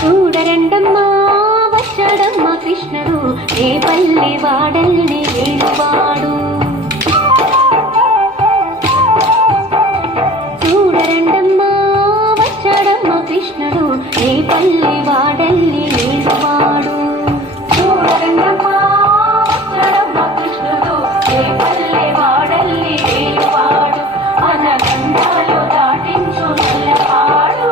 చూడరండమ్మా వచ్చాడమ్మా కృష్ణుడు ఏ పల్లె వాడల్ని ఏలువాడు. చూడరండమ్మా వచ్చాడమ్మా కృష్ణుడు ఏ పల్లె వాడల్ని ఏలువాడు. చూడరండమ్మా వచ్చాడమ్మా కృష్ణుడు ఏ పల్లె వాడల్ని ఏలువాడు. అనగండాలు దాటించు నల్లపాడు.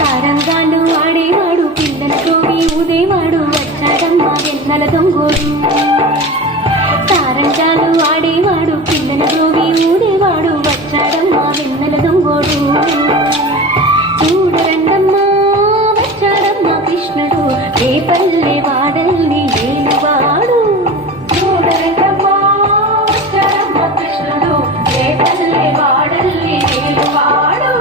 తారంగాళ్ళు ఆడేవాడు పిల్లలతో ఊదేవాడు వచ్చాడమ్మా వెన్నెల దొంగోడు. తారంగాళ్ళు ఆడేవాడు పిల్లలతో ఊదేవాడు వచ్చాడమ్మా వెన్నెల దొంగోడు. చూడరండమ్మా వచ్చాడమ్మా కృష్ణుడు ఏ పల్లె వాడల్ని ఏలువాడు. చూడరండమ్మా వచ్చాడమ్మా కృష్ణుడు ఏ పల్లె వాడల్ని ఏలువాడు.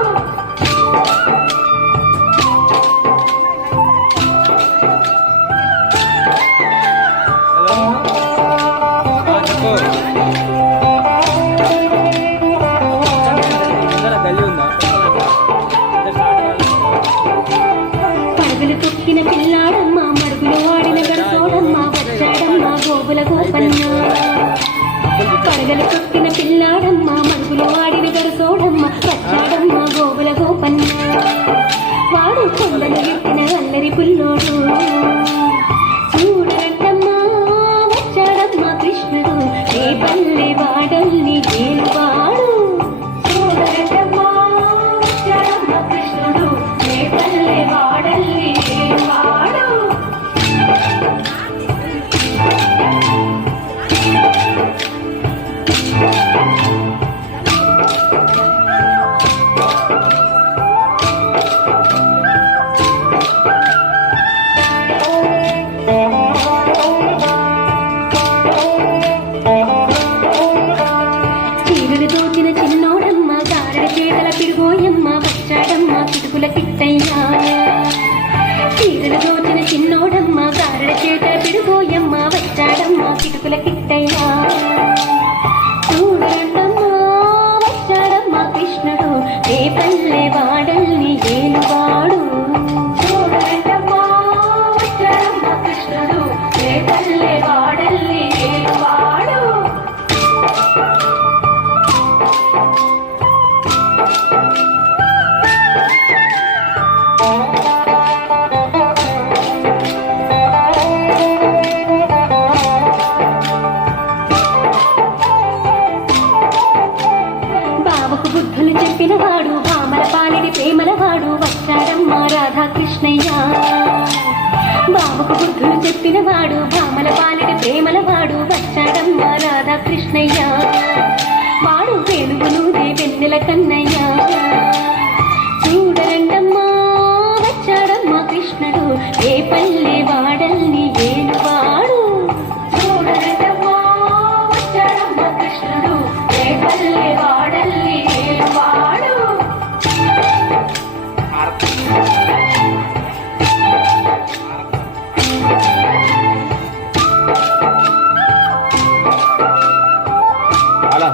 పడగలు తొక్కిన పిల్లాడమ్మ మడుగులు వాడిన గడసోడమ్మ వచ్చాడమ్మ గోగుల గోపన్న. పడగలు తొక్కిన పిల్లాడమ్మ మడుగులు వాడిన గడసోడమ్మ వచ్చాడమ్మ గోగుల గోపన్న. వాడు కొండలు ఎత్తిన అల్లరి పుల్లోడు. చూడరండమ్మా వచ్చాడమ్మా కృష్ణుడు ఏ పల్లె వాడల్ని ఏలువాడు. చూడరండమ్మా వచ్చాడమ్మా కృష్ణుడు ఏ పల్లె వాడల్ని ఏలువాడు. చీరలు దోచిన చిన్నోడమ్మ గారెల చేతల పిడుగోయమ్మ వచ్చాడమ్మ కిటుకుల కిట్టయ్యా. చీరలు దోచిన చిన్నోడమ్మ గారెల చేతల పిడుగోయమ్మ వచ్చాడమ్మ కిటుకుల కిట్టయ్యా. చూడరండమ్మా వచ్చాడమ్మ కృష్ణుడు ఏ పల్లె వాడల్ని ఏలువాడు. చూడరండమ్మా వచ్చాడమ్మ కృష్ణుడు ఏ పల్లె వాడల్ని ఏలువాడు. బావకు బుద్ధులు చెప్పినవాడు భామల పాలిడి ప్రేమలవాడు వచ్చాడమ్మా రాధాకృష్ణయ్య. బావకు బుద్ధులు చెప్పినవాడు భామల పాలిడి ప్రేమలవాడు వచ్చాడమ్మా రాధాకృష్ణయ్య. వాడు వెలుగులుదే వెన్నెల కన్నయ్య. చూడరండమ్మా వచ్చాడమ్మా కృష్ణుడు ఏ పల్లె వాడల్ని ఏలువాడు. చూడరండమ్మా వచ్చాడమ్మా కృష్ణుడు ఏ పల్లె వాడల్ని ఏలువాడు. అలా